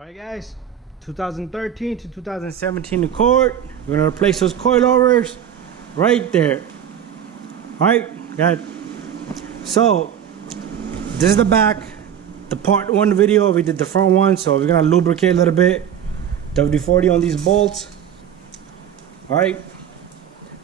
Alright guys, 2013 to 2017 Accord. We're gonna replace those coilovers right there. Alright, got it. So this is the back. The part one video, we did the front one, so we're gonna lubricate a little bit. WD-40 on these bolts. Alright.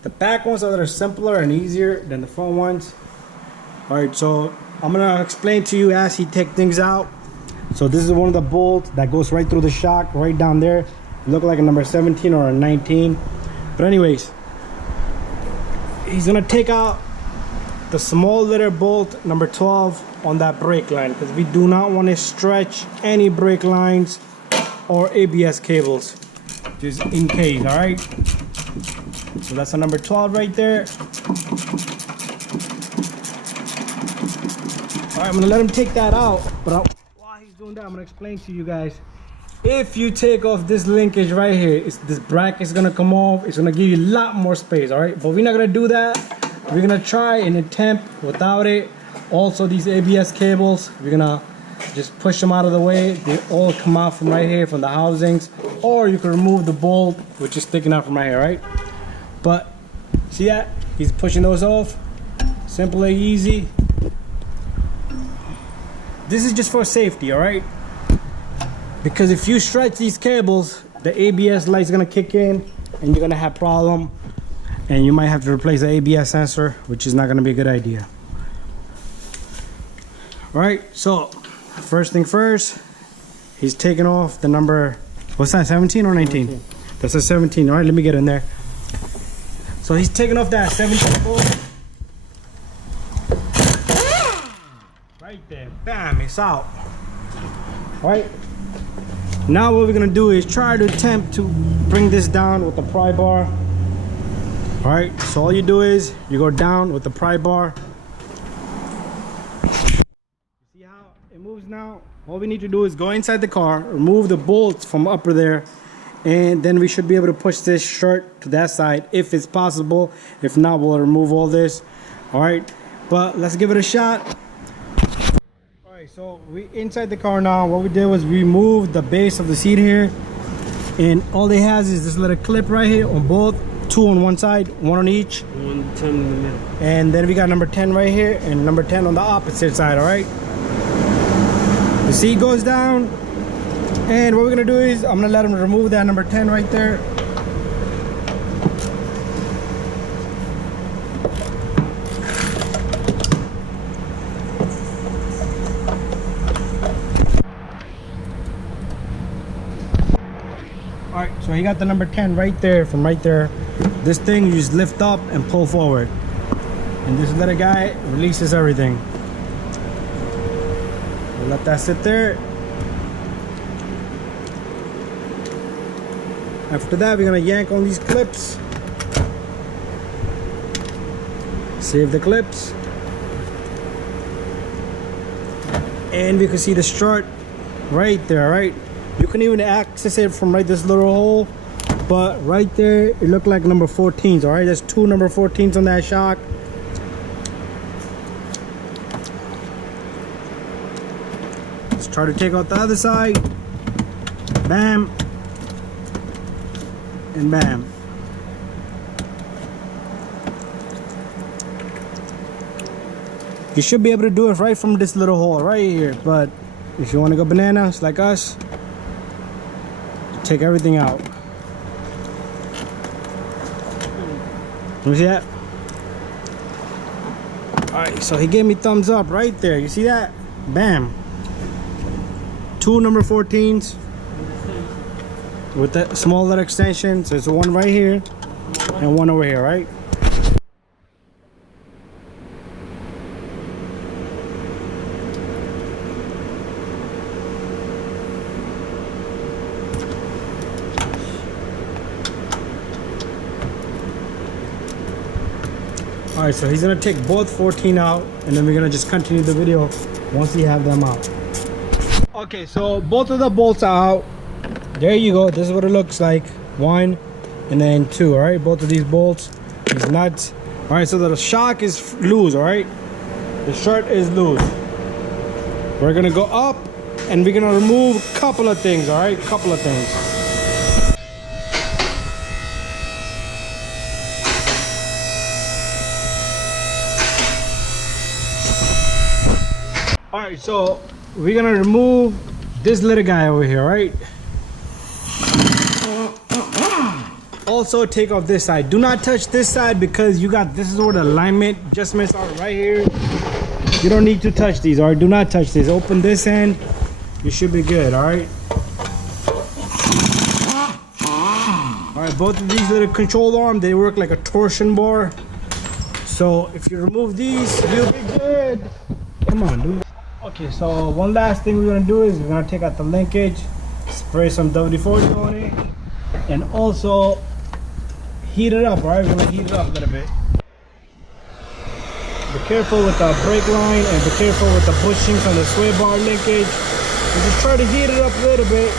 The back ones are a little simpler and easier than the front ones. Alright, so I'm gonna explain to you as he take things out. So this is one of the bolts that goes right through the shock, right down there. It look like a number 17 or a 19. But anyways, he's gonna take out the small little bolt number 12 on that brake line, because we do not want to stretch any brake lines or ABS cables, just in case. All right, so that's a number 12 right there. All right, I'm gonna let him take that out, but while he's doing that, I'm gonna explain to you guys. If you take off this linkage right here, this bracket is gonna come off. It's gonna give you a lot more space. All right, but we're not gonna do that. We're gonna try and attempt without it. Also, these ABS cables, we're gonna just push them out of the way. They all come out from right here from the housings, or you can remove the bolt which is sticking out from right here, right? But see that? He's pushing those off. Simple and easy. This is just for safety, all right? Because if you stretch these cables, the ABS light's gonna kick in and you're gonna have problem. And you might have to replace the ABS sensor, which is not going to be a good idea. All right, so first thing first, he's taking off the number, what's that, 17 or 19? 17. That's a 17. All right, let me get in there. So he's taking off that 17 bolt. Right there, bam, it's out. All right, now what we're going to do is try to attempt to bring this down with the pry bar. All right, so all you do is you go down with the pry bar. See how it moves now? All we need to do is go inside the car, remove the bolts from upper there, and then we should be able to push this shirt to that side if it's possible. If not, we'll remove all this. All right, but let's give it a shot. All right, so we inside the car now. What we did was we moved the base of the seat here, and all it has is this little clip right here on both. 2 on one side, 1 on each. 110 in the middle. And then we got number 10 right here and number 10 on the opposite side, all right? The seat goes down. And what we're gonna do is I'm gonna let him remove that number 10 right there. All right, so he got the number 10 right there, from right there. This thing you just lift up and pull forward. And this little guy releases everything. We'll let that sit there. After that, we're gonna yank on these clips. Save the clips. And we can see the strut right there, right? You can even access it from right this little hole, but right there it looked like number 14s. All right, there's 2 number 14s on that shock. Let's try to take out the other side. Bam and bam. You should be able to do it right from this little hole right here, but if you want to go bananas like us, take everything out. Let me see that. All right, so he gave me thumbs up right there. You see that? Bam. 2 number 14s with that small little extension. So it's 1 right here and 1 over here, right? All right, so he's gonna take both 14 out, and then we're gonna just continue the video once we have them out. Okay, so both of the bolts are out. There you go. This is what it looks like. 1 and then 2. All right, both of these bolts, these nuts. All right, so the shock is loose. All right, the shirt is loose. We're gonna go up and we're gonna remove a couple of things, all right? Couple of things. All right, so we're gonna remove this little guy over here, right? Also take off this side. Do not touch this side because you got, this is where the alignment adjustments are right here. You don't need to touch these, all right? Do not touch this. Open this end. You should be good, all right? All right, both of these little control arms, they work like a torsion bar. So if you remove these, you'll be good. Come on, dude. Okay, so one last thing we're gonna do is we're gonna take out the linkage, spray some WD-40 on it, and also heat it up, all right? We're gonna heat it up a little bit. Be careful with the brake line and be careful with the bushings on the sway bar linkage. And just try to heat it up a little bit,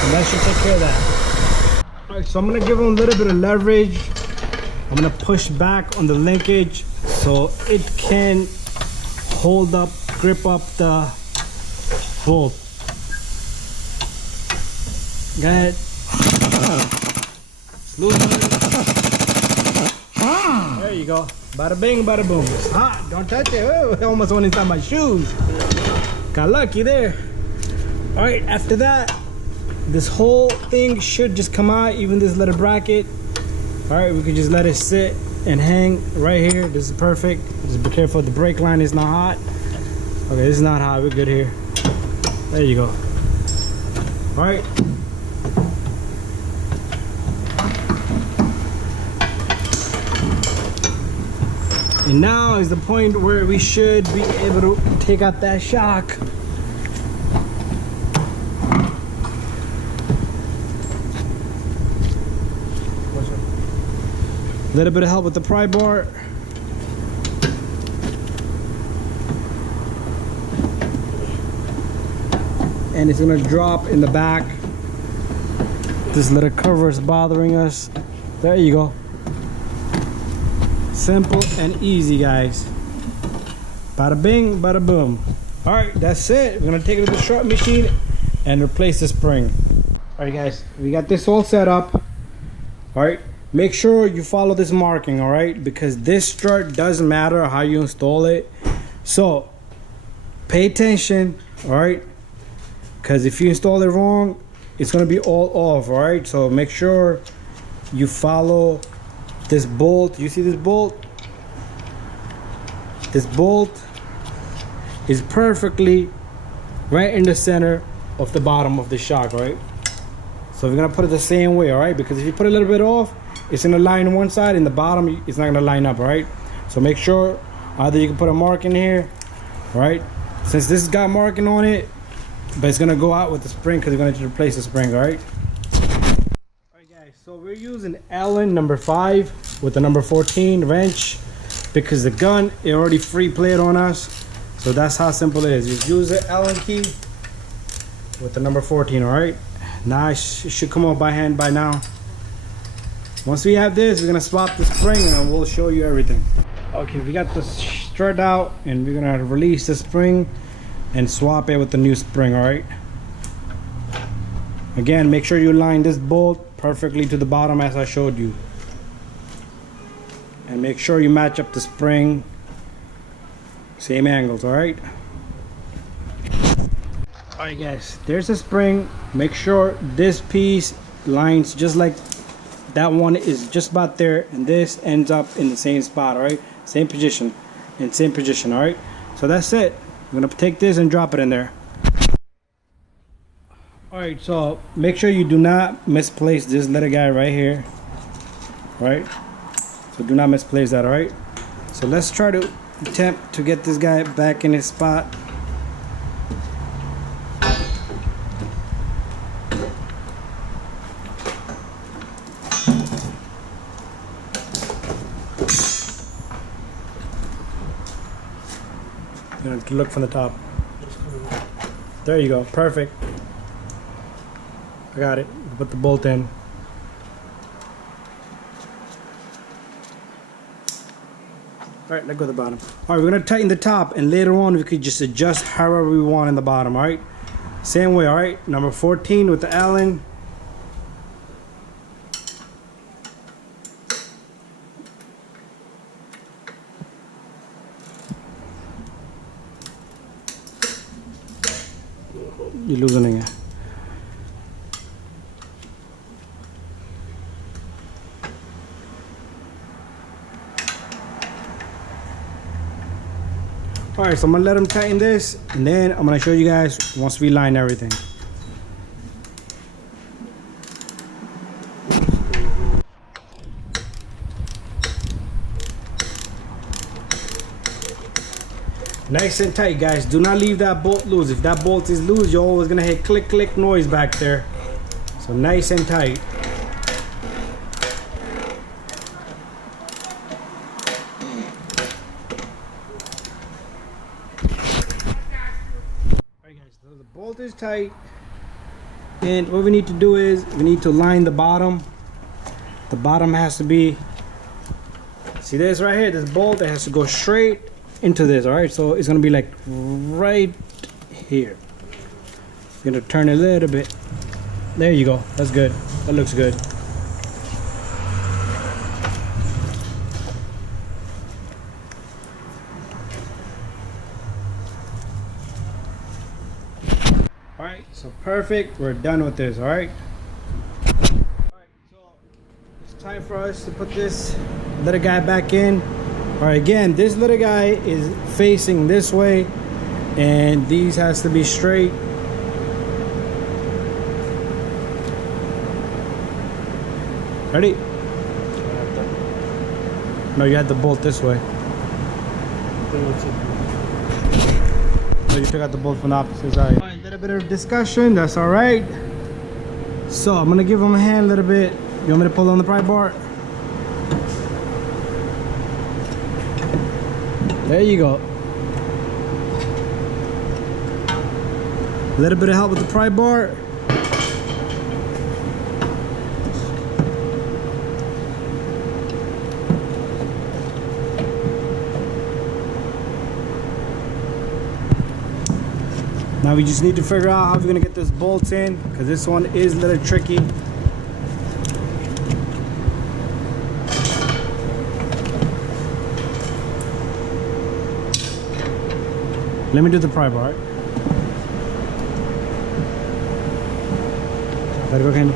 and that should take care of that. All right, so I'm gonna give them a little bit of leverage. I'm gonna push back on the linkage so it can hold up, grip up the bolt. Go ahead. Loosen it. There you go. Bada bing, bada boom. It's hot. Don't touch it. Oh, it almost went inside my shoes. Got lucky there. All right, after that, this whole thing should just come out, even this little bracket. All right, we can just let it sit and hang right here. This is perfect. Just be careful the brake line is not hot. Okay, this is not hot. We're good here. There you go. All right. And now is the point where we should be able to take out that shock. A little bit of help with the pry bar. And it's gonna drop in the back. This little cover is bothering us. There you go. Simple and easy, guys. Bada bing, bada boom. All right, that's it. We're gonna take it to the strut machine and replace the spring. All right, guys, we got this all set up. All right, make sure you follow this marking, all right? Because this strut doesn't matter how you install it. So pay attention, all right? Because if you install it wrong, it's gonna be all off, all right? So make sure you follow this bolt. You see this bolt? This bolt is perfectly right in the center of the bottom of the shock, right? So we're gonna put it the same way, all right? Because if you put a little bit off, it's gonna line one side, and the bottom it's not gonna line up, all right? So make sure either you can put a mark in here, all right? Since this has got marking on it, but it's gonna go out with the spring because we're gonna replace the spring, all right? So we're using Allen number 5 with the number 14 wrench because the gun it already free played on us. So that's how simple it is. You use the Allen key with the number 14, all right? Now it should come off by hand by now. Once we have this, we're gonna swap the spring and we'll show you everything. Okay, we got the strut out and we're gonna release the spring and swap it with the new spring, all right? Again, make sure you line this bolt perfectly to the bottom as I showed you, and make sure you match up the spring same angles, all right? All right, guys, there's a spring. Make sure this piece lines just like that one is just about there, and this ends up in the same spot, all right? Same position and same position, all right? So that's it. I'm gonna take this and drop it in there. All right, so make sure you do not misplace this little guy right here, right? So do not misplace that, all right? So let's try to attempt to get this guy back in his spot. You have to look from the top. There you go, perfect. I got it. Put the bolt in. All right, let go of the bottom. All right, we're gonna tighten the top, and later on we could just adjust however we want in the bottom. All right, same way. All right, number 14 with the Allen. You're loosening it. All right, so I'm gonna let them tighten this, and then I'm gonna show you guys once we line everything. Nice and tight, guys. Do not leave that bolt loose. If that bolt is loose, you're always gonna hear click click noise back there. So nice and tight. Alright guys, so the bolt is tight. And what we need to do is we need to line the bottom. The bottom has to be, see this right here, this bolt that has to go straight into this. All right, so it's gonna be like right here. I'm gonna turn it a little bit. There you go. That's good. That looks good. All right, so perfect. We're done with this. All right. All right, so it's time for us to put this little guy back in. All right, again, this little guy is facing this way, and these has to be straight. Ready? No, you had the bolt this way. So you took out the bolt from the opposite side. All right, a little bit of discussion, that's all right. So I'm gonna give him a hand a little bit. You want me to pull on the pry bar? There you go. A little bit of help with the pry bar. Now we just need to figure out how we're gonna get this bolt in, because this one is a little tricky. Let me do the pry bar. Let it go, Candy.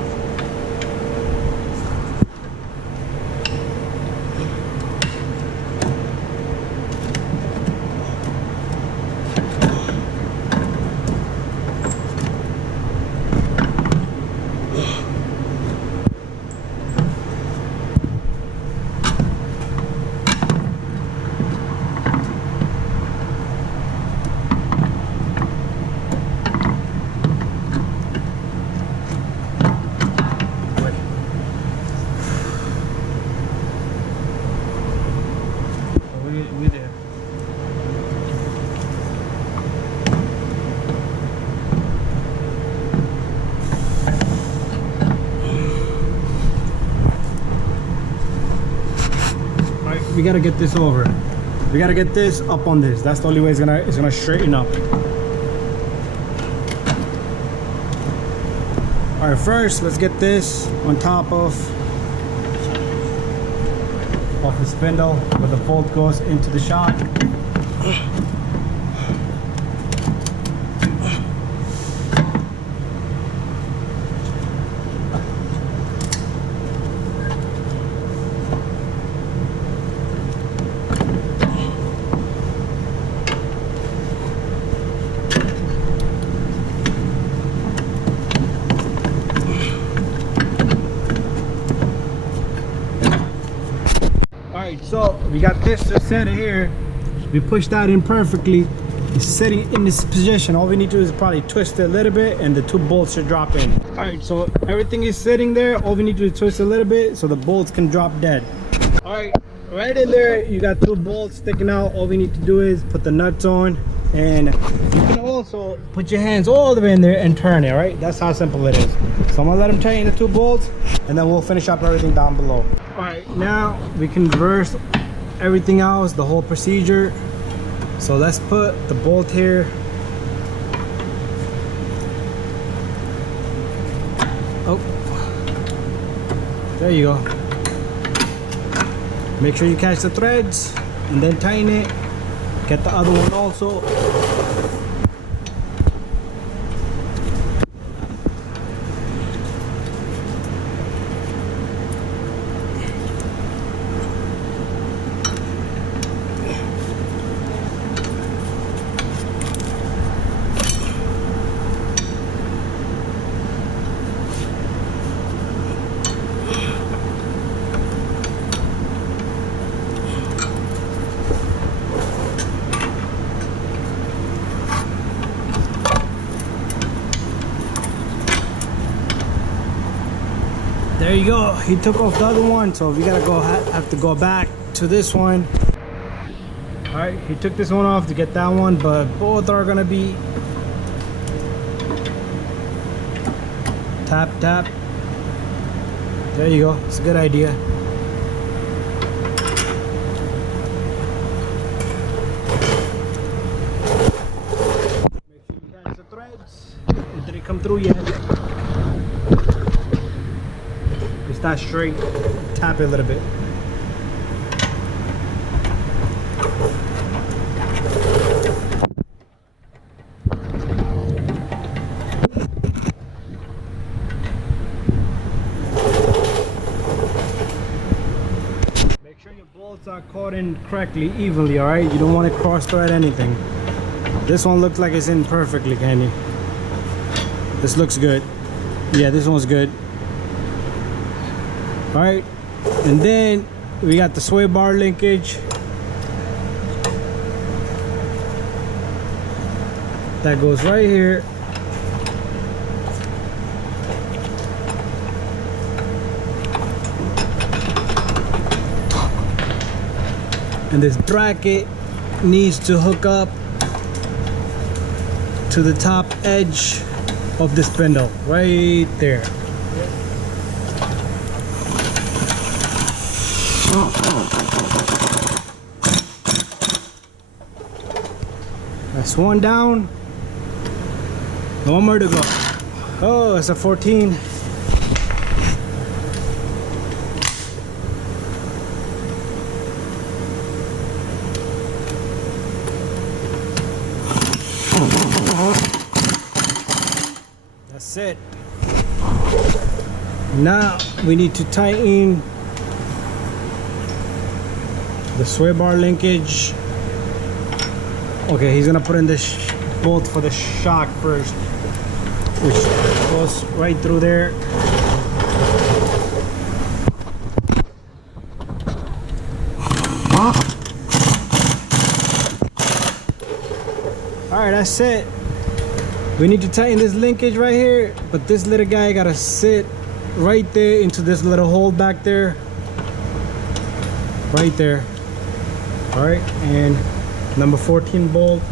We gotta get this over. We gotta get this up on this. That's the only way it's gonna straighten up. All right, first let's get this on top of the spindle where the bolt goes into the shot. So we got this just set here. We pushed that in perfectly. It's sitting in this position. All we need to do is probably twist it a little bit, and the two bolts should drop in. All right, so everything is sitting there. All we need to do is twist a little bit so the bolts can drop dead. All right, right in there, you got two bolts sticking out. All we need to do is put the nuts on, and you can also put your hands all the way in there and turn it. All right, that's how simple it is. So I'm gonna let them tighten the two bolts, and then we'll finish up everything down below. All right, now we can reverse everything else, the whole procedure. So let's put the bolt here. Oh, there you go. Make sure you catch the threads and then tighten it. Get the other one also. There you go. He took off the other one, so we gotta have to go back to this one. All right, he took this one off to get that one, but both are gonna be tap tap. There you go. It's a good idea. Make sure you catch the threads. It didn't come through yet. It's not straight. Tap it a little bit. Make sure your bolts are caught in correctly, evenly, alright? You don't want to cross thread anything. This one looks like it's in perfectly, can you? This looks good. Yeah, this one's good. All right, and then we got the sway bar linkage that goes right here. And this bracket needs to hook up to the top edge of the spindle right there. That's one down. One more to go. Oh, it's a 14. That's it. Now we need to tighten the sway bar linkage. Okay, he's gonna put in this bolt for the shock first, which goes right through there. Alright, that's it. We need to tighten this linkage right here, but this little guy gotta sit right there into this little hole back there. Right there. Alright, and number 14 bolt.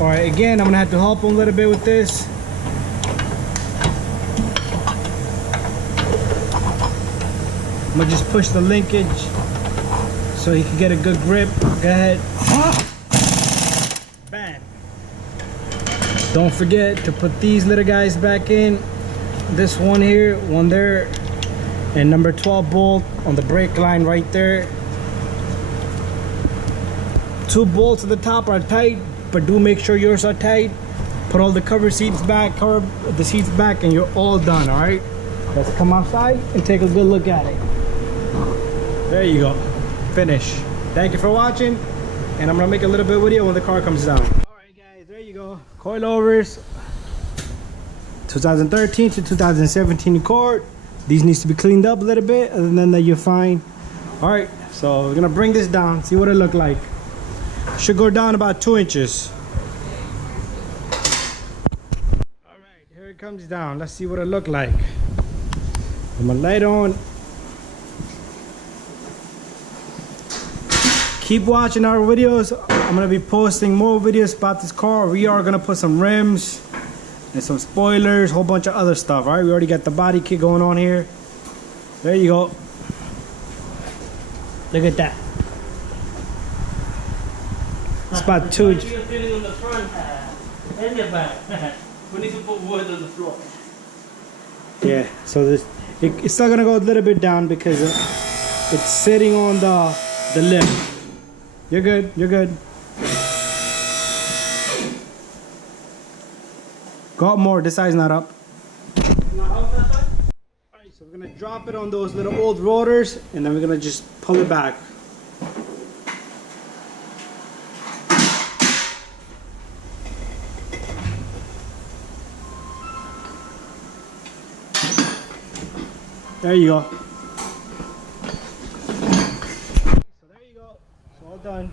Alright, again, I'm gonna have to help him a little bit with this. I'm gonna just push the linkage so he can get a good grip. Go ahead. Bam. Don't forget to put these little guys back in. This one here, one there, and number 12 bolt on the brake line right there. 2 bolts at the top are tight, but do make sure yours are tight. Put all the cover seats back, cover the seats back, and you're all done, all right? Let's come outside and take a good look at it. There you go. Finish. Thank you for watching, and I'm gonna make a little bit of video when the car comes down. All right, guys, there you go. Coilovers, 2013 to 2017 Accord. These needs to be cleaned up a little bit, other than that you're fine. All right, so we're gonna bring this down, see what it look like. Should go down about 2 inches. All right, here it comes down. Let's see what it look like. Put my light on. Keep watching our videos. I'm gonna be posting more videos about this car. We are gonna put some rims and some spoilers, whole bunch of other stuff. All right, we already got the body kit going on here. There you go. Look at that. It's about two. You're feeling on the front and the back. We need to put wood on the floor. Yeah, so this it's still gonna go a little bit down because it's sitting on the lip. You're good. You're good. Go up more. This side's not up. Not up that side? Alright, so we're gonna drop it on those little old rotors, and then we're gonna just pull it back. There you go. So there you go. It's all done.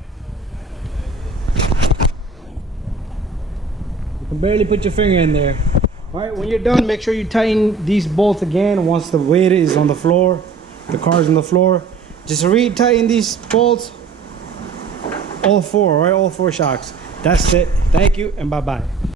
You can barely put your finger in there. Alright, when you're done, make sure you tighten these bolts again once the weight is on the floor. The car's on the floor. Just re-tighten these bolts. All four, right? All four shocks. That's it. Thank you and bye-bye.